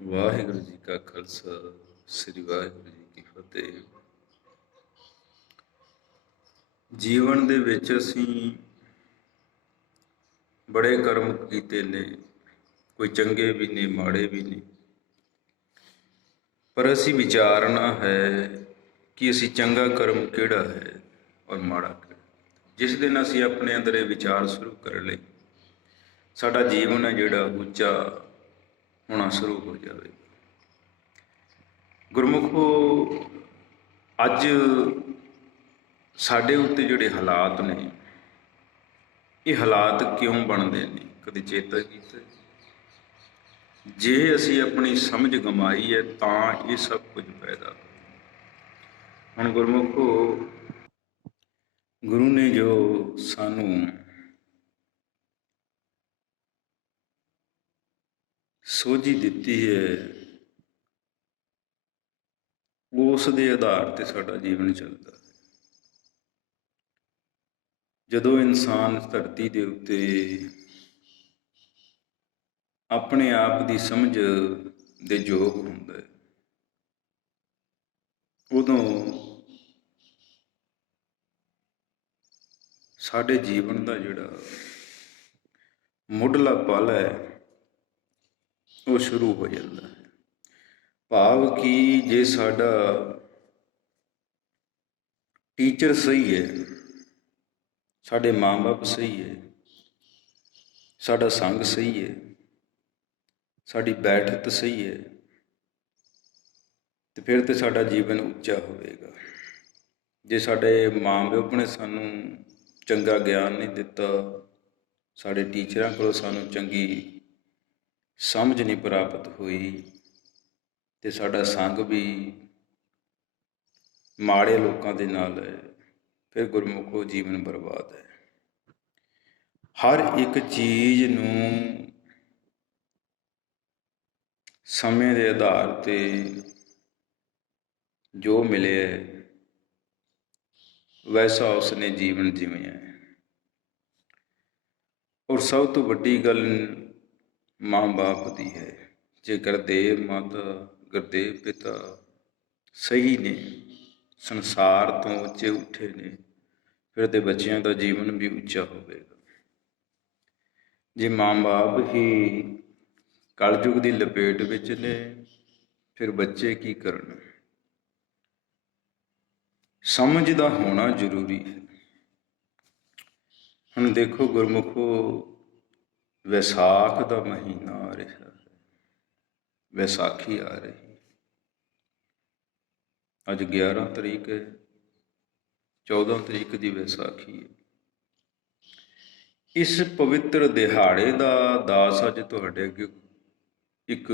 ਵਾਹਿਗੁਰੂ ਜੀ ਕਾ ਖਾਲਸਾ ਸ੍ਰੀ ਵਾਹਿਗੁਰੂ ਜੀ ਕੀ ਫਤਿਹ। ਜੀਵਨ ਦੇ ਵਿੱਚ ਅਸੀਂ ਬੜੇ ਕਰਮ ਕੀਤੇ ਨੇ, ਕੋਈ ਚੰਗੇ ਵੀ ਨੇ ਮਾੜੇ ਵੀ ਨੇ, ਪਰ ਅਸੀਂ ਵਿਚਾਰਨਾ ਹੈ ਕਿ ਅਸੀਂ ਚੰਗਾ ਕਰਮ ਕਿਹੜਾ ਹੈ ਔਰ ਮਾੜਾ ਕਿਹੜਾ। ਜਿਸ ਦਿਨ ਅਸੀਂ ਆਪਣੇ ਅੰਦਰ ਇਹ ਵਿਚਾਰ ਸ਼ੁਰੂ ਕਰ ਲਏ, ਸਾਡਾ ਜੀਵਨ ਹੈ ਜਿਹੜਾ ਉੱਚਾ ਹੋਣਾ ਸ਼ੁਰੂ ਹੋ ਜਾਵੇ। ਗੁਰਮੁਖੋ, ਅੱਜ ਸਾਡੇ ਉੱਤੇ ਜਿਹੜੇ ਹਾਲਾਤ ਨੇ, ਇਹ ਹਾਲਾਤ ਕਿਉਂ ਬਣਦੇ ਨੇ, ਕਦੇ ਚੇਤਾ ਕੀਤਾ? ਜੇ ਅਸੀਂ ਆਪਣੀ ਸਮਝ ਗਮਾਈ ਹੈ ਤਾਂ ਇਹ ਸਭ ਕੁਝ ਪੈਦਾ ਹੋਇਆ। ਹੁਣ ਗੁਰਮੁਖੋ, ਗੁਰੂ ਨੇ ਜੋ ਸਾਨੂੰ ਸੋਝੀ ਦਿੱਤੀ ਹੈ, ਉਸ ਦੇ ਆਧਾਰ ਤੇ ਸਾਡਾ ਜੀਵਨ ਚੱਲਦਾ ਹੈ। ਜਦੋਂ ਇਨਸਾਨ ਧਰਤੀ ਦੇ ਉੱਤੇ ਆਪਣੇ ਆਪ ਦੀ ਸਮਝ ਦੇ ਯੋਗ ਹੁੰਦਾ ਹੈ, ਉਦੋਂ ਸਾਡੇ ਜੀਵਨ ਦਾ ਜਿਹੜਾ ਮੁੱਢਲਾ ਪਲ ਹੈ ਉਹ ਸ਼ੁਰੂ ਹੋ ਜਾਂਦਾ ਹੈ। ਭਾਵ ਕਿ ਜੇ ਸਾਡਾ ਟੀਚਰ ਸਹੀ ਹੈ, ਸਾਡੇ ਮਾਂ-ਬਾਪ ਸਹੀ ਹੈ, ਸਾਡਾ ਸੰਗ ਸਹੀ ਹੈ, ਸਾਡੀ ਬੈਠਤ ਸਹੀ ਹੈ, ਤੇ ਫਿਰ ਤੇ ਸਾਡਾ ਜੀਵਨ ਉੱਚਾ ਹੋਵੇਗਾ। ਜੇ ਸਾਡੇ ਮਾਂ-ਬਾਪ ਨੇ ਸਾਨੂੰ ਚੰਗਾ ਗਿਆਨ ਨਹੀਂ ਦਿੱਤਾ, ਸਾਡੇ ਟੀਚਰਾਂ ਕੋਲੋਂ ਸਾਨੂੰ ਚੰਗੀ ਸਮਝ ਨਹੀਂ ਪ੍ਰਾਪਤ ਹੋਈ, ਤੇ ਸਾਡਾ ਸੰਗ ਵੀ ਮਾੜੇ ਲੋਕਾਂ ਦੇ ਨਾਲ ਹੈ, ਫਿਰ ਗੁਰਮੁਖੋ ਜੀਵਨ ਬਰਬਾਦ ਹੈ। ਹਰ ਇੱਕ ਚੀਜ਼ ਨੂੰ ਸਮੇਂ ਦੇ ਆਧਾਰ ਤੇ ਜੋ ਮਿਲਿਆ ਵੈਸਾ ਉਸਨੇ ਜੀਵਨ ਜਿਵੇਂ ਹੈ। ਔਰ ਸਭ ਤੋਂ ਵੱਡੀ ਗੱਲ ਮਾਂ-ਬਾਪ ਦੀ ਹੈ। ਜੇ ਗੁਰਦੇਵ ਮਾਤਾ, ਗੁਰਦੇਵ ਪਿਤਾ ਸਹੀ ਨੇ, ਸੰਸਾਰ ਤੋਂ ਉੱਚੇ ਉੱਠੇ ਨੇ, ਫਿਰ ਤੇ ਬੱਚਿਆਂ ਦਾ ਜੀਵਨ ਵੀ ਉੱਚਾ ਹੋਵੇਗਾ। ਜੇ ਮਾਂ-ਬਾਪ ਹੀ ਕਲਯੁਗ ਦੀ ਲਪੇਟ ਵਿੱਚ ਨੇ, ਫਿਰ ਬੱਚੇ ਕੀ ਕਰਨ? ਸਮਝ ਦਾ ਹੋਣਾ ਜ਼ਰੂਰੀ ਹੈ। ਹੁਣ ਦੇਖੋ ਗੁਰਮੁਖੋ, ਵਿਸਾਖ ਦਾ ਮਹੀਨਾ ਆ ਰਿਹਾ ਹੈ, ਵਿਸਾਖੀ ਆ ਰਹੀ। ਅੱਜ 11 ਤਰੀਕ ਹੈ, 14 ਤਰੀਕ ਦੀ ਵਿਸਾਖੀ ਹੈ। ਇਸ ਪਵਿੱਤਰ ਦਿਹਾੜੇ ਦਾ ਦਾਸ ਅੱਜ ਤੁਹਾਡੇ ਅੱਗੇ ਇੱਕ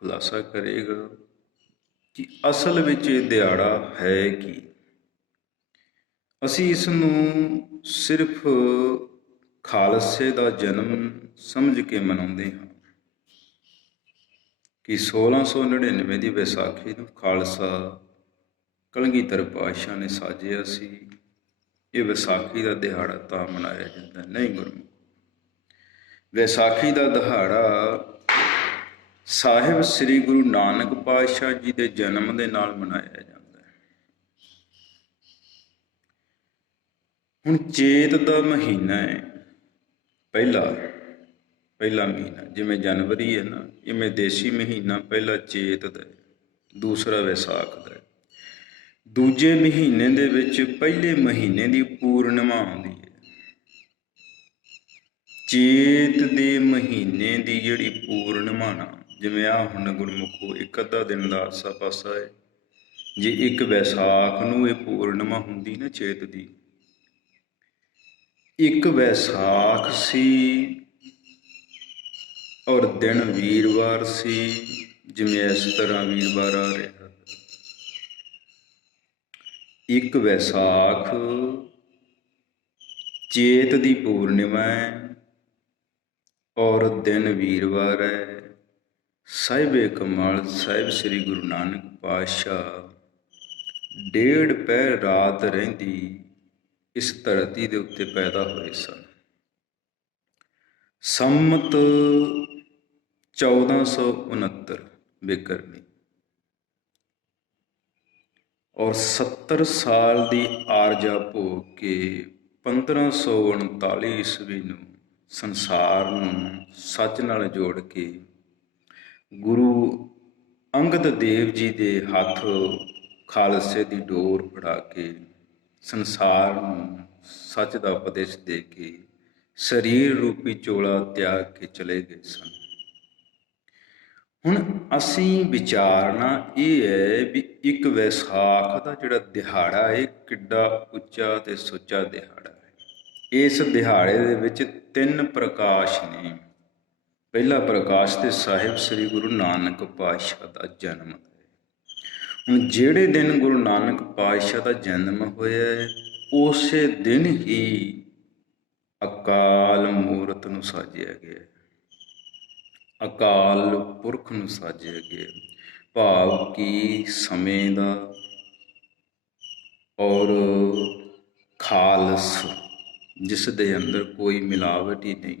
ਖੁਲਾਸਾ ਕਰੇਗਾ ਕਿ ਅਸਲ ਵਿੱਚ ਇਹ ਦਿਹਾੜਾ ਹੈ ਕੀ। ਅਸੀਂ ਇਸ ਨੂੰ ਸਿਰਫ ਖਾਲਸੇ ਦਾ ਜਨਮ ਸਮਝ ਕੇ ਮਨਾਉਂਦੇ ਹਾਂ ਕਿ 1699 ਦੀ ਵਿਸਾਖੀ ਨੂੰ ਖਾਲਸਾ ਕਲਗੀਧਰ ਪਾਤਸ਼ਾਹ ਨੇ ਸਾਜਿਆ ਸੀ। ਇਹ ਵਿਸਾਖੀ ਦਾ ਦਿਹਾੜਾ ਤਾਂ ਮਨਾਇਆ ਜਾਂਦਾ ਨਹੀਂ ਗੁਰੂ। ਵਿਸਾਖੀ ਦਾ ਦਿਹਾੜਾ ਸਾਹਿਬ ਸ੍ਰੀ ਗੁਰੂ ਨਾਨਕ ਪਾਤਸ਼ਾਹ ਜੀ ਦੇ ਜਨਮ ਦੇ ਨਾਲ ਮਨਾਇਆ ਜਾਂਦਾ ਹੈ। ਹੁਣ ਚੇਤ ਦਾ ਮਹੀਨਾ ਹੈ, ਪਹਿਲਾ ਮਹੀਨਾ, ਜਿਵੇਂ ਜਨਵਰੀ ਹੈ ਨਾ, ਇਵੇਂ ਦੇਸੀ ਮਹੀਨਾ ਪਹਿਲਾ ਚੇਤ ਦਾ, ਦੂਸਰਾ ਵਿਸਾਖ ਦਾ। ਦੂਜੇ ਮਹੀਨੇ ਦੇ ਵਿੱਚ ਪਹਿਲੇ ਮਹੀਨੇ ਦੀ ਪੂਰਨਿਮਾ ਆਉਂਦੀ ਹੈ। ਚੇਤ ਦੇ ਮਹੀਨੇ ਦੀ ਜਿਹੜੀ ਪੂਰਨਿਮਾ ਨਾ, ਜਿਵੇਂ ਆ ਹੁਣ ਗੁਰਮੁਖੋ ਇੱਕ ਅੱਧਾ ਦਿਨ ਦਾ ਆਸਾ ਪਾਸਾ ਹੈ। ਜੇ ਇੱਕ ਵਿਸਾਖ ਨੂੰ ਇਹ ਪੂਰਨਿਮਾ ਹੁੰਦੀ ਨਾ ਚੇਤ ਦੀ, ਇੱਕ ਵਿਸਾਖ ਸੀ ਔਰ ਦਿਨ ਵੀਰਵਾਰ ਸੀ, ਜਿਵੇਂ ਇਸ ਤਰ੍ਹਾਂ ਵੀਰਵਾਰ ਆ ਰਿਹਾ। ਇੱਕ ਵਿਸਾਖ ਚੇਤ ਦੀ ਪੂਰਨਿਮਾ ਹੈ ਔਰ ਦਿਨ ਵੀਰਵਾਰ ਹੈ। ਸਾਹਿਬੇ ਕਮਾਲ ਸਾਹਿਬ ਸ੍ਰੀ ਗੁਰੂ ਨਾਨਕ ਪਾਤਸ਼ਾਹ ਡੇਢ ਪਹਿਰ ਰਾਤ ਰਹਿੰਦੀ ਇਸ ਧਰਤੀ ਦੇ ਉੱਤੇ ਪੈਦਾ ਹੋਏ ਸਨ। ਸੰਮਤ 1469 ਬਿਕਰਮੀ ਔਰ 70 ਸਾਲ ਦੀ ਆਰਜਾ ਭੋਗ ਕੇ 1539 ਈਸਵੀ ਨੂੰ ਸੰਸਾਰ ਨੂੰ ਸੱਚ ਨਾਲ ਜੋੜ ਕੇ ਗੁਰੂ ਅੰਗਦ ਦੇਵ ਜੀ ਦੇ ਹੱਥ ਖਾਲਸੇ ਦੀ ਡੋਰ ਫੜਾ ਕੇ ਸੰਸਾਰ ਨੂੰ ਸੱਚ ਦਾ ਉਪਦੇਸ਼ ਦੇ ਕੇ ਸਰੀਰ ਰੂਪੀ ਚੋਲਾ ਤਿਆਗ ਕੇ ਚਲੇ ਗਏ ਸਨ। ਹੁਣ ਅਸੀਂ ਵਿਚਾਰਨਾ ਇਹ ਹੈ ਵੀ ਇੱਕ ਵਿਸਾਖ ਦਾ ਜਿਹੜਾ ਦਿਹਾੜਾ ਹੈ ਕਿੱਡਾ ਉੱਚਾ ਤੇ ਸੁੱਚਾ ਦਿਹਾੜਾ ਹੈ। ਇਸ ਦਿਹਾੜੇ ਦੇ ਵਿੱਚ 3 ਪ੍ਰਕਾਸ਼ ਨੇ। ਪਹਿਲਾ ਪ੍ਰਕਾਸ਼ ਤੇ ਸਾਹਿਬ ਸ੍ਰੀ ਗੁਰੂ ਨਾਨਕ ਪਾਤਸ਼ਾਹ ਦਾ ਜਨਮ ਹੈ। ਹੁਣ ਜਿਹੜੇ ਦਿਨ ਗੁਰੂ ਨਾਨਕ ਪਾਤਸ਼ਾਹ ਦਾ ਜਨਮ ਹੋਇਆ ਹੈ ਉਸੇ ਦਿਨ ਹੀ ਅਕਾਲ ਮੂਰਤ ਨੂੰ ਸਾਜਿਆ ਗਿਆ, ਅਕਾਲ ਪੁਰਖ ਨੂੰ ਸਾਜਿਆ ਗਿਆ। ਭਾਵ ਕਿ ਸਮੇਂ ਦਾ ਔਰ ਖਾਲਸ ਜਿਸ ਦੇ ਅੰਦਰ ਕੋਈ ਮਿਲਾਵਟ ਹੀ ਨਹੀਂ,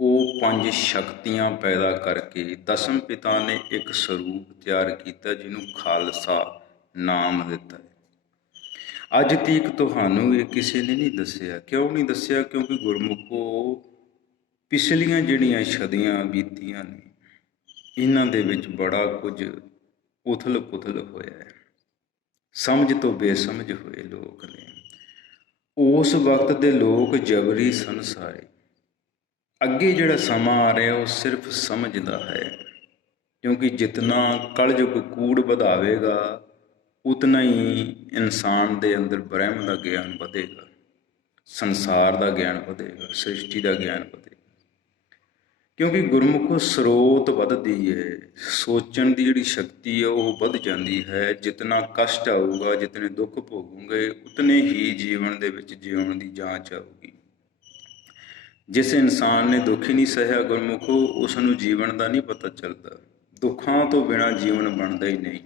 ਉਹ 5 ਸ਼ਕਤੀਆਂ ਪੈਦਾ ਕਰਕੇ ਦਸਮ ਪਿਤਾ ਨੇ ਇੱਕ ਸਰੂਪ ਤਿਆਰ ਕੀਤਾ ਜਿਹਨੂੰ ਖਾਲਸਾ ਨਾਮ ਦਿੱਤਾ ਹੈ। ਅੱਜ ਤੀਕ ਤੁਹਾਨੂੰ ਇਹ ਕਿਸੇ ਨੇ ਨਹੀਂ ਦੱਸਿਆ। ਕਿਉਂ ਨਹੀਂ ਦੱਸਿਆ? ਕਿਉਂਕਿ ਗੁਰਮੁਖੋ ਪਿਛਲੀਆਂ ਜਿਹੜੀਆਂ ਸਦੀਆਂ ਬੀਤੀਆਂ ਨੇ ਇਹਨਾਂ ਦੇ ਵਿੱਚ ਬੜਾ ਕੁਝ ਉਥਲ ਪੁਥਲ ਹੋਇਆ ਹੈ। ਸਮਝ ਤੋਂ ਬੇਸਮਝ ਹੋਏ ਲੋਕ ਨੇ। ਉਸ ਵਕਤ ਦੇ ਲੋਕ ਜਬਰੀ ਸਨ ਸਾਰੇ। ਅੱਗੇ ਜਿਹੜਾ ਸਮਾਂ ਆ ਰਿਹਾ ਉਹ ਸਿਰਫ ਸਮਝਦਾ ਹੈ, ਕਿਉਂਕਿ ਜਿਤਨਾ ਕਲਯੁਗ ਕੂੜ ਵਧਾਵੇਗਾ ਉਤਨਾ ਹੀ ਇਨਸਾਨ ਦੇ ਅੰਦਰ ਬ੍ਰਹਮ ਦਾ ਗਿਆਨ ਵਧੇਗਾ, ਸੰਸਾਰ ਦਾ ਗਿਆਨ ਵਧੇਗਾ, ਸ੍ਰਿਸ਼ਟੀ ਦਾ ਗਿਆਨ ਵਧੇਗਾ। ਕਿਉਂਕਿ ਗੁਰਮੁਖੋ ਸਰੋਤ ਵੱਧਦੀ ਹੈ, ਸੋਚਣ ਦੀ ਜਿਹੜੀ ਸ਼ਕਤੀ ਹੈ ਉਹ ਵੱਧ ਜਾਂਦੀ ਹੈ। ਜਿਤਨਾ ਕਸ਼ਟ ਆਊਗਾ, ਜਿਤਨੇ ਦੁੱਖ ਭੋਗੂਗੇ ਉਤਨੇ ਹੀ ਜੀਵਨ ਦੇ ਵਿੱਚ ਜਿਉਣ ਦੀ ਜਾਂਚ ਆਊਗੀ। ਜਿਸ ਇਨਸਾਨ ਨੇ ਦੁੱਖ ਹੀ ਨਹੀਂ ਸਹਿਆ ਗੁਰਮੁਖੋ ਉਸ ਨੂੰ ਜੀਵਨ ਦਾ ਨਹੀਂ ਪਤਾ ਚੱਲਦਾ। ਦੁੱਖਾਂ ਤੋਂ ਬਿਨਾਂ ਜੀਵਨ ਬਣਦਾ ਹੀ ਨਹੀਂ,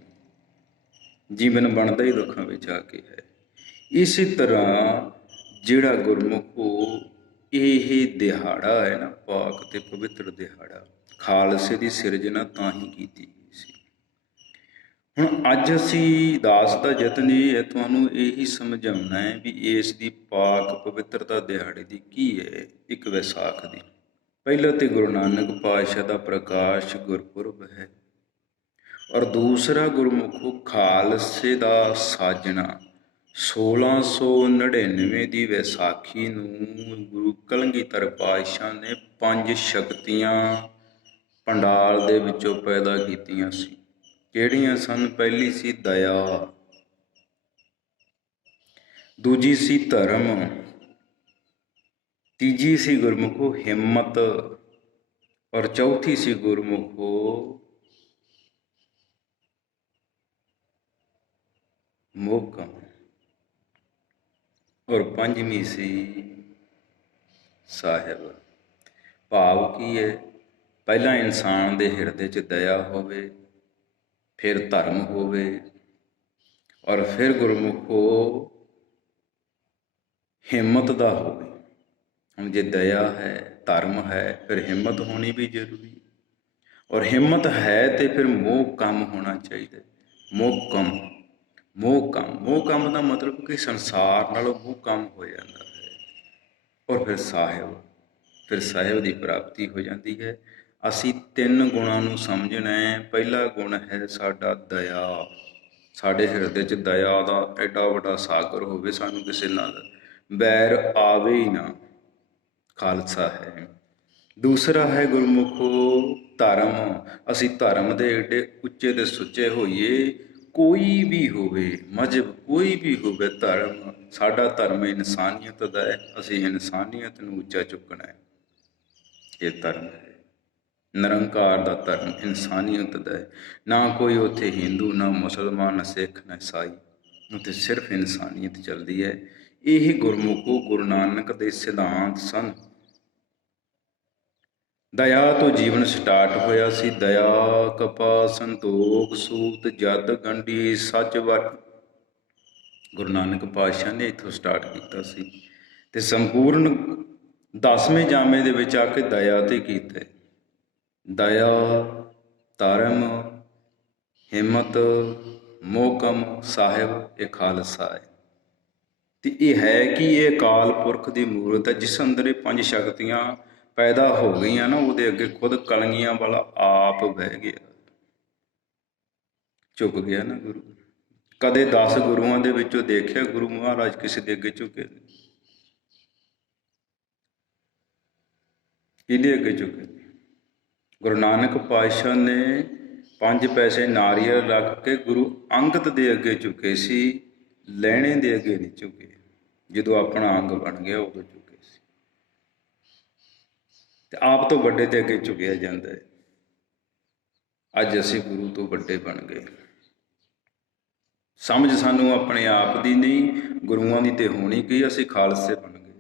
ਜੀਵਨ ਬਣਦਾ ਹੀ ਦੁੱਖਾਂ ਵਿੱਚ ਆ ਕੇ ਹੈ। ਇਸੇ ਤਰ੍ਹਾਂ ਜਿਹੜਾ ਗੁਰਮੁਖੋ ਇਹ ਦਿਹਾੜਾ ਹੈ ਨਾ, ਪਾਕ ਤੇ ਪਵਿੱਤਰ ਦਿਹਾੜਾ, ਖਾਲਸੇ ਦੀ ਸਿਰਜਣਾ ਤਾਂ ਹੀ ਕੀਤੀ ਗਈ ਸੀ। ਹੁਣ ਅੱਜ ਅਸੀਂ ਦਾਸ ਦਾ ਯਤਨ ਇਹ ਹੈ ਤੁਹਾਨੂੰ ਇਹੀ ਸਮਝਾਉਣਾ ਹੈ ਵੀ ਇਸ ਦੀ ਪਾਕ ਪਵਿੱਤਰਤਾ ਦਿਹਾੜੇ ਦੀ ਕੀ ਹੈ। ਇੱਕ ਵਿਸਾਖ ਦੀ ਪਹਿਲਾ ਤੇ ਗੁਰੂ ਨਾਨਕ ਪਾਤਸ਼ਾਹ ਦਾ ਪ੍ਰਕਾਸ਼ ਗੁਰਪੁਰਬ ਹੈ, ਔਰ ਦੂਸਰਾ ਗੁਰਮੁਖੋ ਖਾਲਸੇ ਦਾ ਸਾਜਣਾ 1699 ਦੀ ਵਿਸਾਖੀ ਨੂੰ ਗੁਰੂ ਕਲਗੀਧਰ ਪਾਤਸ਼ਾਹ ਨੇ 5 ਸ਼ਕਤੀਆਂ ਪੰਡਾਲ ਦੇ ਵਿੱਚੋਂ ਪੈਦਾ ਕੀਤੀਆਂ ਸੀ। ਕਿਹੜੀਆਂ ਸਨ? ਪਹਿਲੀ ਸੀ ਦਇਆ, ਦੂਜੀ ਸੀ ਧਰਮ, ਤੀਜੀ ਸੀ ਗੁਰਮੁਖੋ ਹਿੰਮਤ, ਔਰ ਚੌਥੀ ਸੀ ਗੁਰਮੁਖੋ ਮੋਕਮ, ਔਰ ਪੰਜਵੀਂ ਸੀ ਸਾਹਿਬ। ਭਾਵ ਕੀ ਹੈ? ਪਹਿਲਾਂ ਇਨਸਾਨ ਦੇ ਹਿਰਦੇ 'ਚ ਦਇਆ ਹੋਵੇ, ਫਿਰ ਧਰਮ ਹੋਵੇ, ਔਰ ਫਿਰ ਗੁਰਮੁਖੋ ਹਿੰਮਤ ਦਾ ਹੋਵੇ। ਹੁਣ ਜੇ ਦਇਆ ਹੈ, ਧਰਮ ਹੈ, ਫਿਰ ਹਿੰਮਤ ਹੋਣੀ ਵੀ ਜ਼ਰੂਰੀ, ਔਰ ਹਿੰਮਤ ਹੈ ਤੇ ਫਿਰ ਮੋਹ ਕੰਮ ਹੋਣਾ ਚਾਹੀਦਾ। ਮੋਹ ਕੰਮ ਦਾ ਮਤਲਬ ਕਿ ਸੰਸਾਰ ਨਾਲੋਂ ਮੋਹ ਕੰਮ ਹੋ ਜਾਂਦਾ ਹੈ, ਔਰ ਫਿਰ ਸਾਹਿਬ ਦੀ ਪ੍ਰਾਪਤੀ ਹੋ ਜਾਂਦੀ ਹੈ। ਅਸੀਂ 3 ਗੁਣਾਂ ਨੂੰ ਸਮਝਣਾ ਹੈ। ਪਹਿਲਾ ਗੁਣ ਹੈ ਸਾਡਾ ਦਇਆ। ਸਾਡੇ ਹਿਰਦੇ 'ਚ ਦਇਆ ਦਾ ਐਡਾ ਵੱਡਾ ਸਾਗਰ ਹੋਵੇ, ਸਾਨੂੰ ਕਿਸੇ ਨਾਲ ਬੈਰ ਆਵੇ ਹੀ ਨਾ, ਖਾਲਸਾ ਹੈ। ਦੂਸਰਾ ਹੈ ਗੁਰਮੁਖੋ ਧਰਮ। ਅਸੀਂ ਧਰਮ ਦੇ ਏਡੇ ਉੱਚੇ ਤੇ ਸੁੱਚੇ ਹੋਈਏ, ਕੋਈ ਵੀ ਹੋਵੇ ਮਜ਼ਹਬ, ਕੋਈ ਵੀ ਹੋਵੇ ਧਰਮ, ਸਾਡਾ ਧਰਮ ਇਨਸਾਨੀਅਤ ਦਾ ਹੈ। ਅਸੀਂ ਇਨਸਾਨੀਅਤ ਨੂੰ ਉੱਚਾ ਚੁੱਕਣਾ ਹੈ। ਇਹ ਧਰਮ ਹੈ, ਨਿਰੰਕਾਰ ਦਾ ਧਰਮ ਇਨਸਾਨੀਅਤ ਦਾ ਹੈ। ਨਾ ਕੋਈ ਉੱਥੇ ਹਿੰਦੂ, ਨਾ ਮੁਸਲਮਾਨ, ਨਾ ਸਿੱਖ, ਨਾ ਈਸਾਈ, ਉੱਥੇ ਸਿਰਫ ਇਨਸਾਨੀਅਤ ਚੱਲਦੀ ਹੈ। ਇਹ ਗੁਰਮੁਖੋ ਗੁਰੂ ਨਾਨਕ ਦੇ ਸਿਧਾਂਤ ਸਨ। ਦਇਆ ਤੋਂ ਜੀਵਨ ਸਟਾਰਟ ਹੋਇਆ ਸੀ। ਦਇਆ ਕਪਾ ਸੰਤੋਖ ਸੂਤ ਜਦ ਗੰਢੀ ਸੱਚ ਵਟ, ਗੁਰੂ ਨਾਨਕ ਪਾਤਸ਼ਾਹ ਨੇ ਇੱਥੋਂ ਸਟਾਰਟ ਕੀਤਾ ਸੀ ਤੇ ਸੰਪੂਰਨ 10ਵੇਂ ਜਾਮੇ ਦੇ ਵਿੱਚ ਆ ਕੇ ਦਇਆ ਤੇ ਕੀਤਾ। ਦਇਆ, ਧਰਮ, ਹਿੰਮਤ, ਮੋਹਕਮ ਸਾਹਿਬ ਇਹ ਖਾਲਸਾ ਹੈ। ਤੇ ਇਹ ਹੈ ਕਿ ਇਹ ਅਕਾਲ ਪੁਰਖ ਦੀ ਮੂਰਤ ਹੈ, ਜਿਸ ਅੰਦਰ ਇਹ ਪੰਜ ਸ਼ਕਤੀਆਂ ਪੈਦਾ ਹੋ ਗਈਆਂ ਨਾ, ਉਹਦੇ ਅੱਗੇ ਖੁਦ ਕਲਗੀਆਂ ਵਾਲਾ ਆਪ ਬਹਿ ਗਿਆ, ਝੁਕ ਗਿਆ ਨਾ ਗੁਰੂ। ਕਦੇ 10 ਗੁਰੂਆਂ ਦੇ ਵਿੱਚੋਂ ਦੇਖਿਆ ਗੁਰੂ ਮਹਾਰਾਜ ਕਿਸੇ ਦੇ ਅੱਗੇ ਝੁਕੇ? ਕਿਹਦੇ ਅੱਗੇ ਝੁਕੇ? ਗੁਰੂ ਨਾਨਕ ਪਾਤਸ਼ਾਹ ਨੇ 5 ਪੈਸੇ ਨਾਰੀਅਲ ਰੱਖ ਕੇ ਗੁਰੂ ਅੰਗਦ ਦੇ ਅੱਗੇ ਝੁਕੇ ਸੀ, ਲੈਣੇ ਦੇ ਅੱਗੇ ਨਹੀਂ ਝੁਕੇ। ਜਦੋਂ ਆਪਣਾ ਅੰਗ ਬਣ ਗਿਆ ਉਦੋਂ ਝੁਕੇ ਸੀ। ਤੇ ਆਪ ਤੋਂ ਵੱਡੇ ਦੇ ਅੱਗੇ ਝੁਕਿਆ ਜਾਂਦਾ ਹੈ। ਅੱਜ ਅਸੀਂ ਗੁਰੂ ਤੋਂ ਵੱਡੇ ਬਣ ਗਏ। ਸਮਝ ਸਾਨੂੰ ਆਪਣੇ ਆਪ ਦੀ ਨਹੀਂ, ਗੁਰੂਆਂ ਦੀ ਤੇ ਹੋਣੀ ਕਿ ਅਸੀਂ ਖਾਲਸੇ ਬਣ ਗਏ।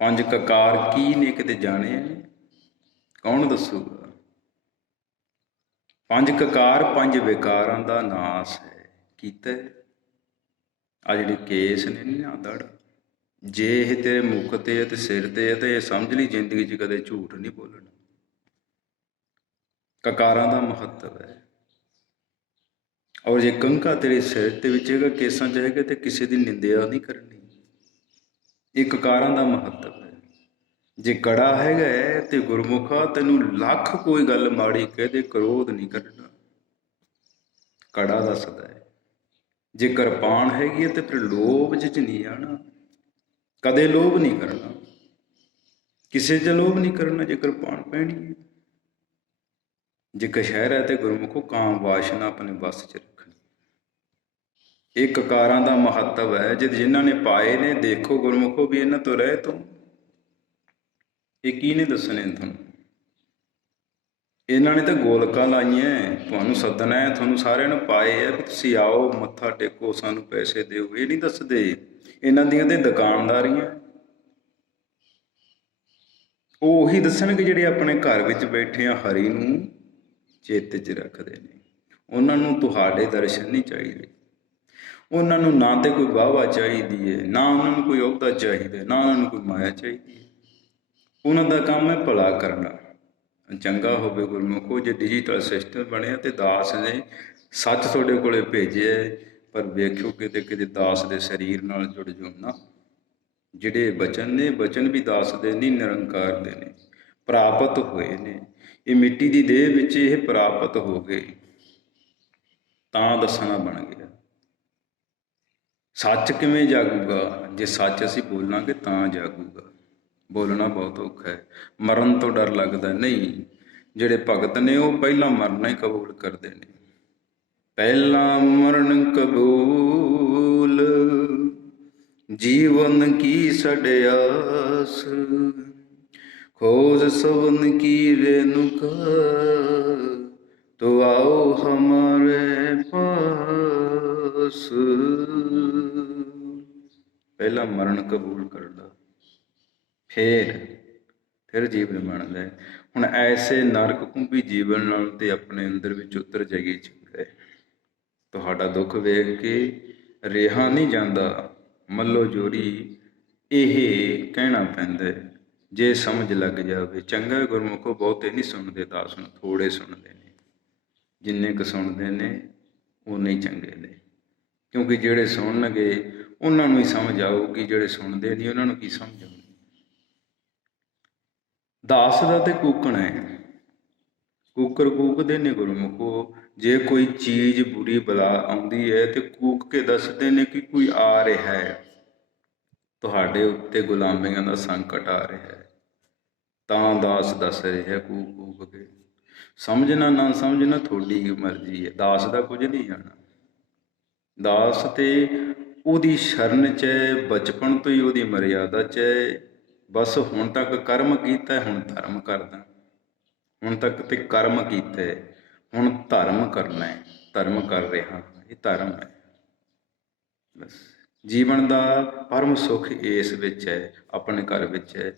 5 ਕਕਾਰ ਕੀ ਨੇ ਕਿਤੇ ਜਾਣੇ? ਕੌਣ ਦੱਸੂਗਾ? 5 ਕਕਾਰ 5 ਵਿਕਾਰਾਂ ਦਾ ਨਾਸ ਹੈ ਕੀਤਾ। ਆ ਜਿਹੜੇ ਕੇਸ ਨੇ ਨਾ ਦੜ, ਜੇ ਇਹ ਤੇਰੇ ਮੁੱਖ ਤੇ ਹੈ ਤੇ ਸਿਰ ਤੇ ਹੈ ਤੇ ਇਹ ਸਮਝ ਲਈ ਜ਼ਿੰਦਗੀ 'ਚ ਕਦੇ ਝੂਠ ਨਹੀਂ ਬੋਲਣਾ। ਕਕਾਰਾਂ ਦਾ ਮਹੱਤਵ ਹੈ। ਔਰ ਜੇ ਕੰਕਾ ਤੇਰੇ ਸਿਰ ਤੇ ਵਿੱਚ ਹੈਗਾ, ਕੇਸਾਂ 'ਚ ਹੈਗਾ, ਤੇ ਕਿਸੇ ਦੀ ਨਿੰਦਿਆ ਨਹੀਂ ਕਰਨੀ। ਇਹ ਕਕਾਰਾਂ ਦਾ ਮਹੱਤਵ ਹੈ। ਜੇ ਕੜਾ ਹੈਗਾ ਤੇ ਗੁਰਮੁਖਾ ਤੈਨੂੰ ਲੱਖ ਕੋਈ ਗੱਲ ਮਾੜੀ ਕਹਿ ਦੇ, ਕ੍ਰੋਧ ਨਹੀਂ ਕਰਨਾ। ਕੜਾ ਦੱਸਦਾ ਹੈ। ਜੇ ਕਿਰਪਾਨ ਹੈਗੀ ਹੈ ਤੇ ਫਿਰ ਲੋਭ 'ਚ ਨਹੀਂ ਆਣਾ, ਕਦੇ ਲੋਭ ਨਹੀਂ ਕਰਨਾ, ਕਿਸੇ 'ਚ ਲੋਭ ਨਹੀਂ ਕਰਨਾ ਜੇ ਕਿਰਪਾਨ ਪੈਣੀ ਹੈ। ਜੇ ਕਛਹਿਰਾ ਤੇ ਗੁਰਮੁਖੋ ਕਾਮ ਵਾਸ਼ਨਾ ਆਪਣੇ ਵੱਸ 'ਚ ਰੱਖਣੀ। ਇਹ ਕਕਾਰਾਂ ਦਾ ਮਹੱਤਵ ਹੈ। ਜੇ ਜਿਨ੍ਹਾਂ ਨੇ ਪਾਏ ਨੇ, ਦੇਖੋ ਗੁਰਮੁਖੋ ਵੀ ਇਹਨਾਂ ਤੋਂ ਰਹਿ ਤੋਂ। ਇਹ ਕੀ ਨੇ ਦੱਸਣੇ ਤੁਹਾਨੂੰ? ਇਹਨਾਂ ਨੇ ਤਾਂ ਗੋਲਕਾਂ ਲਾਈਆਂ, ਤੁਹਾਨੂੰ ਸੱਦਣਾ ਹੈ, ਤੁਹਾਨੂੰ ਸਾਰਿਆਂ ਨੂੰ ਪਾਏ ਹੈ ਕਿ ਤੁਸੀਂ ਆਓ ਮੱਥਾ ਟੇਕੋ, ਸਾਨੂੰ ਪੈਸੇ ਦਿਓ। ਇਹ ਨਹੀਂ ਦੱਸਦੇ। ਇਹਨਾਂ ਦੀਆਂ ਤੇ ਦੁਕਾਨਦਾਰੀਆਂ। ਉਹ ਉਹੀ ਦੱਸਣਗੇ ਜਿਹੜੇ ਆਪਣੇ ਘਰ ਵਿੱਚ ਬੈਠੇ ਆ ਹਰੀ ਨੂੰ ਚੇਤੇ 'ਚ ਰੱਖਦੇ ਨੇ। ਉਹਨਾਂ ਨੂੰ ਤੁਹਾਡੇ ਦਰਸ਼ਨ ਨਹੀਂ ਚਾਹੀਦੇ। ਉਹਨਾਂ ਨੂੰ ਨਾ ਤੇ ਕੋਈ ਵਾਹਵਾ ਚਾਹੀਦੀ ਹੈ, ਨਾ ਉਹਨਾਂ ਨੂੰ ਕੋਈ ਅਹੁਦਾ ਚਾਹੀਦਾ, ਨਾ ਉਹਨਾਂ ਨੂੰ ਕੋਈ ਮਾਇਆ ਚਾਹੀਦੀ ਹੈ। ਉਹਨਾਂ ਦਾ ਕੰਮ ਹੈ ਭਲਾ ਕਰਨਾ। ਚੰਗਾ ਹੋਵੇ ਗੁਰਮੁਖੋ। ਜੇ ਡਿਜੀਟਲ ਸਿਸਟਮ ਬਣਿਆ ਤੇ ਦਾਸ ਨੇ ਸੱਚ ਤੁਹਾਡੇ ਕੋਲੇ ਭੇਜਿਆ, ਪਰ ਵੇਖਿਓ ਕਿਤੇ ਕਿਤੇ ਦਾਸ ਦੇ ਸਰੀਰ ਨਾਲ ਜੁੜ ਜਾਓ ਨਾ। ਜਿਹੜੇ ਬਚਨ ਨੇ, ਬਚਨ ਵੀ ਦਾਸ ਦੇ ਨਹੀਂ, ਨਿਰੰਕਾਰ ਦੇ ਨੇ, ਪ੍ਰਾਪਤ ਹੋਏ ਨੇ। ਇਹ ਮਿੱਟੀ ਦੀ ਦੇਹ ਵਿੱਚ ਇਹ ਪ੍ਰਾਪਤ ਹੋ ਗਏ, ਤਾਂ ਦੱਸਣਾ ਬਣ ਗਿਆ। ਸੱਚ ਕਿਵੇਂ ਜਾਗੂਗਾ? ਜੇ ਸੱਚ ਅਸੀਂ ਬੋਲਾਂਗੇ ਤਾਂ ਜਾਗੂਗਾ। ਬੋਲਣਾ ਬਹੁਤ ਔਖਾ ਹੈ, ਮਰਨ ਤੋਂ ਡਰ ਲੱਗਦਾ। ਨਹੀਂ, ਜਿਹੜੇ ਭਗਤ ਨੇ ਉਹ ਪਹਿਲਾਂ ਮਰਨਾ ਹੀ ਕਬੂਲ ਕਰਦੇ ਨੇ। ਪਹਿਲਾਂ ਮਰਨ ਕਬੂਲ, ਜੀਵਨ ਕੀ ਸੜਿਆਸ, ਖੋਜ ਸਵਨ ਕੀ ਰੇਨੁਕਾ, ਤੋ ਆਓ ਹਮਾਰੇ ਪਾਸ। ਪਹਿਲਾਂ ਮਰਨ ਕਬੂਲ ਕਰਦਾ, ਫਿਰ ਜੀਵਨ ਬਣਦਾ। ਹੁਣ ਐਸੇ ਨਰਕ ਕੁੰਭੀ ਜੀਵਨ ਨਾਲ ਤੇ ਆਪਣੇ ਅੰਦਰ ਵਿੱਚ ਉਤਰ ਜਾਈਏ ਚੰਗਾ। ਤੁਹਾਡਾ ਦੁੱਖ ਵੇਖ ਕੇ ਰਿਹਾ ਨਹੀਂ ਜਾਂਦਾ, ਮੱਲੋ ਜੋਰੀ ਇਹ ਕਹਿਣਾ ਪੈਂਦਾ। ਜੇ ਸਮਝ ਲੱਗ ਜਾਵੇ ਚੰਗਾ। ਗੁਰਮੁਖੋ ਬਹੁਤੇ ਨਹੀਂ ਸੁਣਦੇ ਦਾਸ ਨੂੰ, ਥੋੜ੍ਹੇ ਸੁਣਦੇ ਨੇ। ਜਿੰਨੇ ਕੁ ਸੁਣਦੇ ਨੇ ਉਨੇ ਹੀ ਚੰਗੇ ਨੇ, ਕਿਉਂਕਿ ਜਿਹੜੇ ਸੁਣਨਗੇ ਉਹਨਾਂ ਨੂੰ ਹੀ ਸਮਝ ਆਊਗੀ, ਜਿਹੜੇ ਸੁਣਦੇ ਨਹੀਂ ਉਹਨਾਂ ਨੂੰ ਕੀ ਸਮਝ ਆਊਗੀ। ਦਾਸ ਦਾ ਤੇ ਕੂਕਣ ਹੈ, ਕੂਕਰ ਕੂਕਦੇ ਨੇ ਗੁਰਮੁਖੋ। ਜੇ ਕੋਈ ਚੀਜ਼ ਬੁਰੀ ਬਲਾ ਆਉਂਦੀ ਹੈ ਤੇ ਕੂਕ ਕੇ ਦੱਸਦੇ ਨੇ ਕਿ ਕੋਈ ਆ ਰਿਹਾ ਹੈ, ਤੁਹਾਡੇ ਉੱਤੇ ਗੁਲਾਮੀਆਂ ਦਾ ਸੰਕਟ ਆ ਰਿਹਾ ਹੈ, ਤਾਂ ਦਾਸ ਦੱਸ ਰਿਹਾ ਕੂਕ ਕੂਕ ਕੇ। ਸਮਝਣਾ ਨਾ ਸਮਝਣਾ ਤੁਹਾਡੀ ਮਰਜ਼ੀ ਹੈ। ਦਾਸ ਦਾ ਕੁਝ ਨਹੀਂ ਜਾਣਾ। ਦਾਸ ਤੇ ਉਹਦੀ ਸ਼ਰਨ 'ਚ ਹੈ, ਬਚਪਨ ਤੋਂ ਹੀ ਉਹਦੀ ਮਰਿਆਦਾ 'ਚ ਹੈ। ਬਸ ਹੁਣ ਤੱਕ ਕਰਮ ਕੀਤਾ, ਹੁਣ ਧਰਮ ਕਰਦਾ। ਹੁਣ ਤੱਕ ਤੇ ਕਰਮ ਕੀਤਾ, ਹੁਣ ਧਰਮ ਕਰਨਾ ਹੈ। ਧਰਮ ਕਰ ਰਿਹਾ, ਇਹ ਧਰਮ ਹੈ। ਬਸ ਜੀਵਨ ਦਾ ਪਰਮ ਸੁੱਖ ਇਸ ਵਿੱਚ ਹੈ, ਆਪਣੇ ਘਰ ਵਿੱਚ ਹੈ।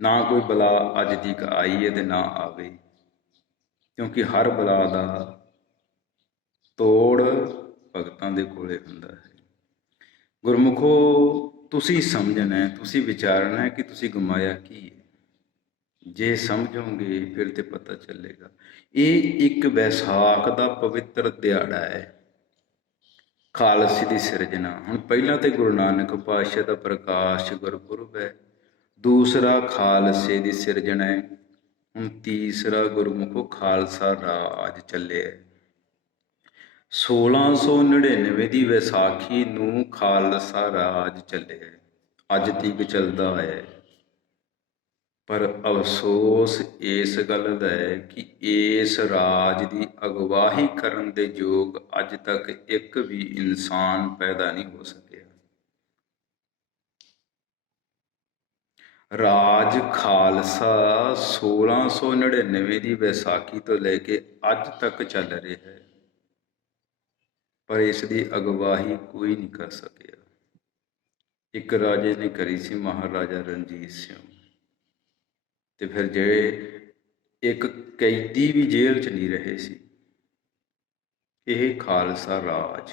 ਨਾ ਕੋਈ ਬਲਾ ਅੱਜ ਤੱਕ ਆਈ ਹੈ ਤੇ ਨਾ ਆਵੇ, ਕਿਉਂਕਿ ਹਰ ਬਲਾ ਦਾ ਤੋੜ ਭਗਤਾਂ ਦੇ ਕੋਲੇ ਹੁੰਦਾ ਹੈ। ਗੁਰਮੁਖੋ ਤੁਸੀਂ ਸਮਝਣਾ, ਤੁਸੀਂ ਵਿਚਾਰਨਾ ਕਿ ਤੁਸੀਂ ਗਮਾਇਆ ਕੀ ਹੈ। ਜੇ ਸਮਝੋਗੇ ਫਿਰ ਤੇ ਪਤਾ ਚੱਲੇਗਾ। ਇਹ ਇੱਕ ਵੈਸਾਖ ਦਾ ਪਵਿੱਤਰ ਦਿਹਾੜਾ ਹੈ, ਖਾਲਸੇ ਦੀ ਸਿਰਜਣਾ। ਹੁਣ ਪਹਿਲਾਂ ਤੇ ਗੁਰੂ ਨਾਨਕ ਪਾਤਸ਼ਾਹ ਦਾ ਪ੍ਰਕਾਸ਼ ਗੁਰਪੁਰਬ ਹੈ, ਦੂਸਰਾ ਖਾਲਸੇ ਦੀ ਸਿਰਜਣਾ ਹੈ, ਹੁਣ ਤੀਸਰਾ ਗੁਰਮੁਖੋ ਖਾਲਸਾ ਰਾਜ ਚੱਲਿਆ। 1699 ਦੀ ਵਿਸਾਖੀ ਨੂੰ ਖਾਲਸਾ ਰਾਜ ਚੱਲਿਆ, ਅੱਜ ਤੀਕ ਚੱਲਦਾ ਹੈ। ਪਰ ਅਫਸੋਸ ਇਸ ਗੱਲ ਦਾ ਹੈ ਕਿ ਇਸ ਰਾਜ ਦੀ ਅਗਵਾਈ ਕਰਨ ਦੇ ਯੋਗ ਅੱਜ ਤੱਕ ਇੱਕ ਵੀ ਇਨਸਾਨ ਪੈਦਾ ਨਹੀਂ ਹੋ ਸਕਿਆ। ਰਾਜ ਖਾਲਸਾ 1699 ਦੀ ਵਿਸਾਖੀ ਤੋਂ ਲੈ ਕੇ ਅੱਜ ਤੱਕ ਚੱਲ ਰਿਹਾ ਹੈ, ਪਰ ਇਸ ਦੀ ਅਗਵਾਈ ਕੋਈ ਨਹੀਂ ਕਰ ਸਕਿਆ। ਇੱਕ ਰਾਜੇ ਨੇ ਕਰੀ ਸੀ, ਮਹਾਰਾਜਾ ਰਣਜੀਤ ਸਿੰਘ। ਤੇ ਫਿਰ ਜਿਹੜੇ ਇੱਕ ਕੈਦੀ ਵੀ ਜੇਲ੍ਹ 'ਚ ਨਹੀਂ ਰਹੇ ਸੀ। ਇਹ ਖਾਲਸਾ ਰਾਜ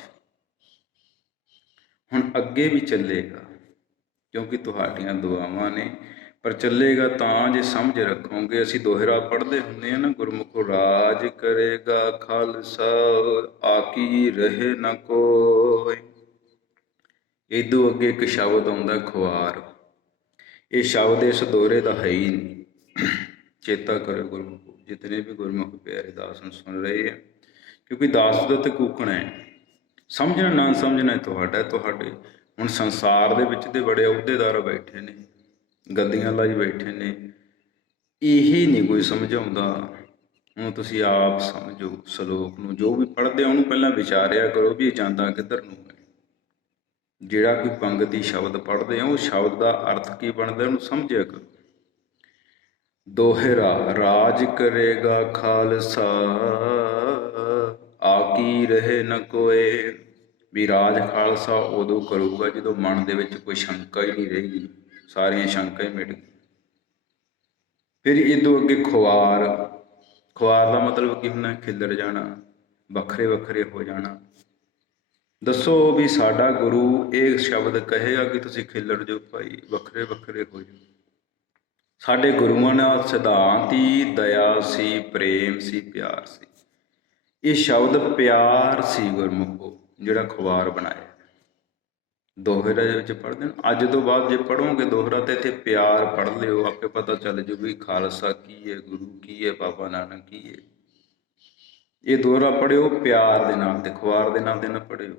ਹੁਣ ਅੱਗੇ ਵੀ ਚੱਲੇਗਾ, ਕਿਉਂਕਿ ਤੁਹਾਡੀਆਂ ਦੁਆਵਾਂ ਨੇ। ਪਰ ਚੱਲੇਗਾ ਤਾਂ ਜੇ ਸਮਝ ਰੱਖੋਗੇ। ਅਸੀਂ ਦੋਹਰਾ ਪੜ੍ਹਦੇ ਹੁੰਦੇ ਹਾਂ ਨਾ, ਗੁਰਮੁਖੋ ਰਾਜ ਕਰੇਗਾ ਖਾਲਸਾ, ਆਕੀ ਰਹੇ ਨਾ ਕੋਈ। ਇਦੋਂ ਅੱਗੇ ਇੱਕ ਸ਼ਬਦ ਆਉਂਦਾ ਖੁਆਰ। ਇਹ ਸ਼ਬਦ ਇਸ ਦੋਹਰੇ ਦਾ ਹੈ ਹੀ ਨਹੀਂ। ਚੇਤਾ ਕਰੋ ਗੁਰਮੁਖੋ, ਜਿਤਨੇ ਵੀ ਗੁਰਮੁਖ ਪਿਆਰੇ ਦਾਸ ਨੂੰ ਸੁਣ ਰਹੇ ਹੈ, ਕਿਉਂਕਿ ਦਾਸ ਦਾ ਤੇ ਕੂਕਣਾ ਹੈ। ਸਮਝਣਾ ਨਾ ਸਮਝਣਾ ਤੁਹਾਡੇ। ਹੁਣ ਸੰਸਾਰ ਦੇ ਵਿੱਚ ਤੇ ਬੜੇ ਅਹੁਦੇਦਾਰ ਬੈਠੇ ਨੇ, ਗੱਦੀਆਂ ਲਾਈ ਬੈਠੇ ਨੇ, ਇਹੀ ਨਹੀਂ ਕੋਈ ਸਮਝਾਉਂਦਾ। ਹੁਣ ਤੁਸੀਂ ਆਪ ਸਮਝੋ, ਸਲੋਕ ਨੂੰ ਜੋ ਵੀ ਪੜ੍ਹਦੇ ਹੋ ਉਹਨੂੰ ਪਹਿਲਾਂ ਵਿਚਾਰਿਆ ਕਰੋ ਵੀ ਇਹ ਜਾਂਦਾ ਕਿੱਧਰ ਨੂੰ ਹੈ। ਜਿਹੜਾ ਕੋਈ ਪੰਗਤੀ ਸ਼ਬਦ ਪੜ੍ਹਦੇ ਆ ਉਹ ਸ਼ਬਦ ਦਾ ਅਰਥ ਕੀ ਬਣਦਾ ਉਹਨੂੰ ਸਮਝਿਆ ਕਰੋ। ਦੋਹਰਾ ਰਾਜ ਕਰੇਗਾ ਖਾਲਸਾ, ਆਕੀ ਰਹੇ ਨ ਕੋਏ। ਵੀ ਰਾਜ ਖਾਲਸਾ ਉਦੋਂ ਕਰੂਗਾ ਜਦੋਂ ਮਨ ਦੇ ਵਿੱਚ ਕੋਈ ਸ਼ੰਕਾ ਹੀ ਨਹੀਂ ਰਹੇਗੀ, ਸਾਰੀਆਂ ਸ਼ੰਕਾ ਹੀ ਮਿਟ ਗਈ। ਫਿਰ ਇਦੋਂ ਅੱਗੇ ਖੁਆਰ। ਖੁਆਰ ਦਾ ਮਤਲਬ ਕੀ ਹੁੰਦਾ? ਖਿੱਲਰ ਜਾਣਾ, ਵੱਖਰੇ ਵੱਖਰੇ ਹੋ ਜਾਣਾ। ਦੱਸੋ ਵੀ ਸਾਡਾ ਗੁਰੂ ਇਹ ਸ਼ਬਦ ਕਹੇਗਾ ਕਿ ਤੁਸੀਂ ਖਿੱਲਰ ਜਾਓ ਭਾਈ, ਵੱਖਰੇ ਵੱਖਰੇ ਹੋ ਜਾਓ। ਸਾਡੇ ਗੁਰੂਆਂ ਦਾ ਸਿਧਾਂਤ ਹੀ ਦਇਆ ਸੀ, ਪ੍ਰੇਮ ਸੀ, ਪਿਆਰ ਸੀ। ਇਹ ਸ਼ਬਦ ਪਿਆਰ ਸੀ ਗੁਰਮੁਖੋ ਜਿਹੜਾ ਖੁਆਰ ਬਣਾਇਆ। ਦੋਹਰੇ ਦੇ ਵਿੱਚ ਪੜ੍ਹਦੇ ਹੋ, ਅੱਜ ਤੋਂ ਬਾਅਦ ਜੇ ਪੜ੍ਹੋਗੇ ਦੋਹਰਾ ਤੇ ਇੱਥੇ ਪਿਆਰ ਪੜ੍ਹ ਲਿਓ, ਆਪੇ ਪਤਾ ਚੱਲ ਜਾਊ ਵੀ ਖਾਲਸਾ ਕੀ ਹੈ, ਗੁਰੂ ਕੀ ਹੈ, ਬਾਬਾ ਨਾਨਕ ਕੀ ਹੈ। ਇਹ ਦੋਹਰਾ ਪੜ੍ਹਿਓ ਪਿਆਰ ਦੇ ਨਾਲ ਤੇ ਖੁਆਰ ਦੇ ਨਾਲ ਦੇ ਨਾ ਪੜ੍ਹਿਓ।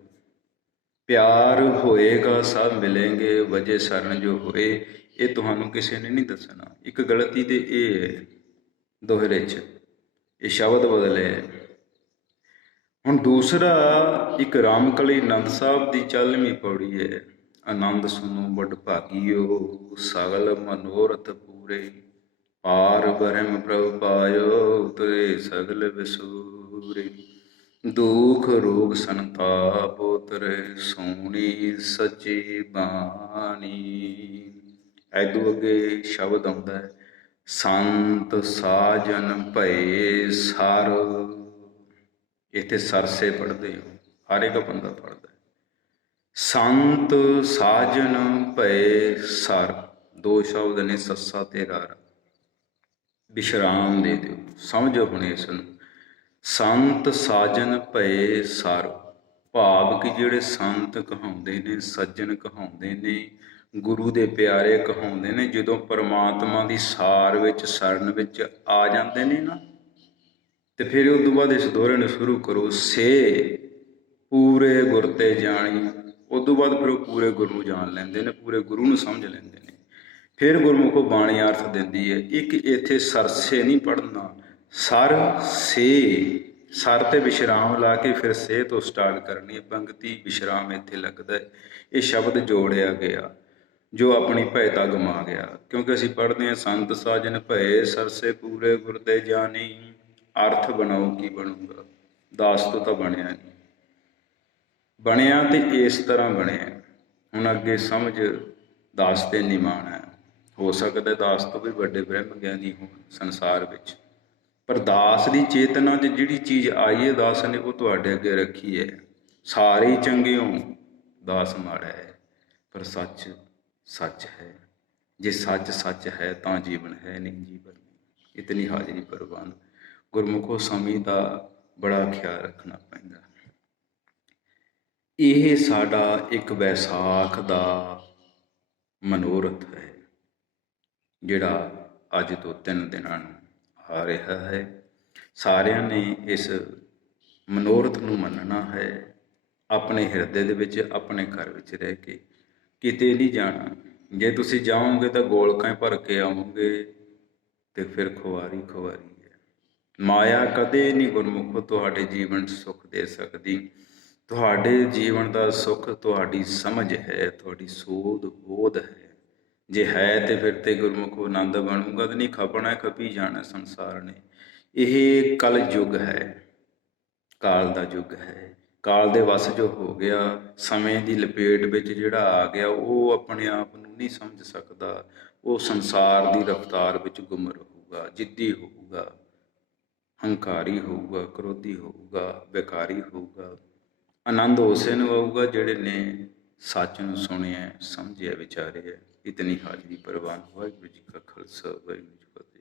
ਪਿਆਰ ਹੋਏਗਾ ਸਭ ਮਿਲੇਂਗੇ, ਵਜੇ ਸਰਨ ਜੋ ਹੋਏ। ਇਹ ਤੁਹਾਨੂੰ ਕਿਸੇ ਨੇ ਨਹੀਂ ਦੱਸਣਾ। ਇੱਕ ਗਲਤੀ ਤੇ ਇਹ ਹੈ ਦੋਹਰੇ 'ਚ, ਇਹ ਸ਼ਬਦ ਬਦਲੇ। ਹੁਣ ਦੂਸਰਾ ਇੱਕ ਰਾਮਕਲੀ ਆਨੰਦ ਸਾਹਿਬ ਦੀ 40ਵੀਂ ਪੌੜੀ ਹੈ। ਆਨੰਦ ਸੁਣੋ ਬੜ ਭਾਗੀਓ, ਸਗਲ ਮਨੋਰਥ ਪੂਰੇ। ਪਾਰ ਬ੍ਰਹਮ ਪ੍ਰਭ ਪਾਇਓ, ਉਤਰੇ ਸਗਲ ਵਿਸੂਰੇ। ਦੁਖ ਰੋਗ ਸੰਤਾਪ ਉਤਰੇ, ਸੋਹਣੀ ਸੱਚੀ ਬਾਣੀ। ਐਦੋਂ ਅੱਗੇ ਸ਼ਬਦ ਆਉਂਦਾ ਹੈ ਸੰਤ ਸਾਜਨ ਭਏ ਸਰ। ਇੱਥੇ ਸਰਸੇ ਪੜ੍ਹਦੇ ਹੋ, ਹਰ ਇੱਕ ਬੰਦਾ ਪੜ੍ਹਦਾ। ਸੰਤ ਸਾਜਨ ਭਏ ਸਰ, ਦੋ ਸ਼ਬਦ ਨੇ ਸੱਸਾ ਤੇ ਰਾਰਾ। ਵਿਸ਼ਰਾਮ ਦੇ ਦਿਓ, ਸਮਝੋ ਹੁਣ ਇਸ ਨੂੰ। ਸੰਤ ਸਾਜਨ ਭਏ ਸਰ, ਭਾਵ ਕਿ ਜਿਹੜੇ ਸੰਤ ਕਹਾਉਂਦੇ ਨੇ, ਸੱਜਣ ਕਹਾਉਂਦੇ ਨੇ, ਗੁਰੂ ਦੇ ਪਿਆਰੇ ਕਹਾਉਂਦੇ ਨੇ, ਜਦੋਂ ਪਰਮਾਤਮਾ ਦੀ ਸਾਰ ਵਿੱਚ, ਸ਼ਰਨ ਵਿੱਚ ਆ ਜਾਂਦੇ ਨੇ ਨਾ, ਤੇ ਫਿਰ ਉਸ ਤੋਂ ਬਾਅਦ ਇਸ ਦੋਹਰੇ ਨੂੰ ਸ਼ੁਰੂ ਕਰੋ। ਸੇ ਪੂਰੇ ਗੁਰ ਤੇ ਜਾਣੀ। ਉਸ ਤੋਂ ਬਾਅਦ ਫਿਰ ਉਹ ਪੂਰੇ ਗੁਰੂ ਨੂੰ ਜਾਣ ਲੈਂਦੇ ਨੇ, ਪੂਰੇ ਗੁਰੂ ਨੂੰ ਸਮਝ ਲੈਂਦੇ ਨੇ। ਫਿਰ ਗੁਰਮੁਖੋ ਬਾਣੀ ਅਰਥ ਦਿੰਦੀ ਹੈ। ਇੱਕ ਇੱਥੇ ਸਰਸੇ ਨਹੀਂ ਪੜ੍ਹਨਾ, ਸਰ ਸੇ। ਸਰ ਤੇ ਵਿਸ਼ਰਾਮ ਲਾ ਕੇ ਫਿਰ ਸੇ ਤੋਂ ਸਟਾਰਟ ਕਰਨੀ ਹੈ ਪੰਗਤੀ। ਵਿਸ਼ਰਾਮ ਇੱਥੇ ਲੱਗਦਾ ਹੈ। ਇਹ ਸ਼ਬਦ ਜੋੜਿਆ ਗਿਆ ਜੋ ਆਪਣੀ ਭੈਤਾ ਗਮਾ ਗਿਆ। ਕਿਉਂਕਿ ਅਸੀਂ ਪੜ੍ਹਦੇ ਹਾਂ ਸੰਤ ਸਾਜਨ ਭਏ ਸਰਸੇ, ਪੂਰੇ ਗੁਰ ਤੇ ਜਾਣੀ। ਅਰਥ ਬਣਾਓ ਕੀ ਬਣੂਗਾ? ਦਾਸ ਤੋਂ ਤਾਂ ਬਣਿਆ ਨਹੀਂ, ਬਣਿਆ ਤੇ ਇਸ ਤਰ੍ਹਾਂ ਬਣਿਆ। ਹੁਣ ਅੱਗੇ ਸਮਝ ਦਾਸ ਤੇ ਨਿਮਾਣ ਹੈ। ਹੋ ਸਕਦਾ ਦਾਸ ਤੋਂ ਵੀ ਵੱਡੇ ਬ੍ਰਹਮ ਗਿਆਨੀ ਹੋਣ ਸੰਸਾਰ ਵਿੱਚ, ਪਰ ਦਾਸ ਦੀ ਚੇਤਨਾ 'ਚ ਜਿਹੜੀ ਚੀਜ਼ ਆਈ ਹੈ ਦਾਸ ਨੇ ਉਹ ਤੁਹਾਡੇ ਅੱਗੇ ਰੱਖੀ ਹੈ। ਸਾਰੇ ਹੀ ਚੰਗੇ ਹੋ, ਦਾਸ ਮਾੜਾ ਹੈ, ਪਰ ਸੱਚ ਸੱਚ ਹੈ। ਜੇ ਸੱਚ ਸੱਚ ਹੈ ਤਾਂ ਜੀਵਨ ਹੈ, ਨਹੀਂ ਜੀਵਨ ਇਤਨੀ ਹਾਜ਼ਰੀ ਪ੍ਰਵਾਨ। ਗੁਰਮੁਖੋ ਸਮੇਂ ਦਾ ਬੜਾ ਖਿਆਲ ਰੱਖਣਾ ਪੈਂਦਾ। ਇਹ ਸਾਡਾ ਇੱਕ ਵੈਸਾਖ ਦਾ ਮਨੋਰਥ ਹੈ, ਜਿਹੜਾ ਅੱਜ ਤੋਂ 3 ਦਿਨਾਂ ਨੂੰ ਆ ਰਿਹਾ ਹੈ। ਸਾਰਿਆਂ ਨੇ ਇਸ ਮਨੋਰਥ ਨੂੰ ਮੰਨਣਾ ਹੈ, ਆਪਣੇ ਹਿਰਦੇ ਦੇ ਵਿੱਚ, ਆਪਣੇ ਘਰ ਵਿੱਚ ਰਹਿ ਕੇ। ਕਿਤੇ ਨਹੀਂ ਜਾਣਾ। ਜੇ ਤੁਸੀਂ ਜਾਓਗੇ ਤਾਂ ਗੋਲਕਾਂ ਭਰ ਕੇ ਆਓਗੇ ਤੇ ਫਿਰ ਖੁਆਰੀ ਖੁਆਰੀ ਹੈ। ਮਾਇਆ ਕਦੇ ਨਹੀਂ ਗੁਰਮੁਖੋ ਤੁਹਾਡੇ ਜੀਵਨ 'ਚ ਸੁੱਖ ਦੇ ਸਕਦੀ। ਤੁਹਾਡੇ ਜੀਵਨ ਦਾ ਸੁੱਖ ਤੁਹਾਡੀ ਸਮਝ ਹੈ, ਤੁਹਾਡੀ ਸੋਧ ਬੋਧ ਹੈ। ਜੇ ਹੈ ਤੇ ਫਿਰ ਤੇ ਗੁਰਮੁਖੋ ਆਨੰਦ ਬਣੂਗਾ, ਤੇ ਨਹੀਂ ਖਪਣਾ ਖਪੀ ਜਾਣਾ ਸੰਸਾਰ ਨੇ। ਇਹ ਕਲ ਯੁੱਗ ਹੈ, ਕਾਲ ਦਾ ਯੁੱਗ ਹੈ। ਕਾਲ ਦੇ ਵਸ ਜੋ ਹੋ ਗਿਆ, ਸਮੇਂ ਦੀ ਲਪੇਟ ਵਿੱਚ ਜਿਹੜਾ ਆ ਗਿਆ, ਉਹ ਆਪਣੇ ਆਪ ਨੂੰ ਨਹੀਂ ਸਮਝ ਸਕਦਾ। ਉਹ ਸੰਸਾਰ ਦੀ ਰਫ਼ਤਾਰ ਵਿੱਚ ਗੁੰਮ ਰਹੂਗਾ, ਜਿੱਦੀ ਹੋਊਗਾ, ਹੰਕਾਰੀ ਹੋਊਗਾ, ਕ੍ਰੋਧੀ ਹੋਊਗਾ, ਵਿਕਾਰੀ ਹੋਊਗਾ। ਆਨੰਦ ਉਸੇ ਨੂੰ ਆਊਗਾ ਜਿਹੜੇ ਨੇ ਸੱਚ ਨੂੰ ਸੁਣਿਆ, ਸਮਝਿਆ, ਵਿਚਾਰਿਆ। ਇਤਨੀ ਹਾਜ਼ਰੀ ਪ੍ਰਵਾਨ। ਵਾਹਿਗੁਰੂ ਜੀ ਕਾ ਖਾਲਸਾ, ਵਾਹਿਗੁਰੂ ਜੀ ਕੀ ਫਤਿਹ।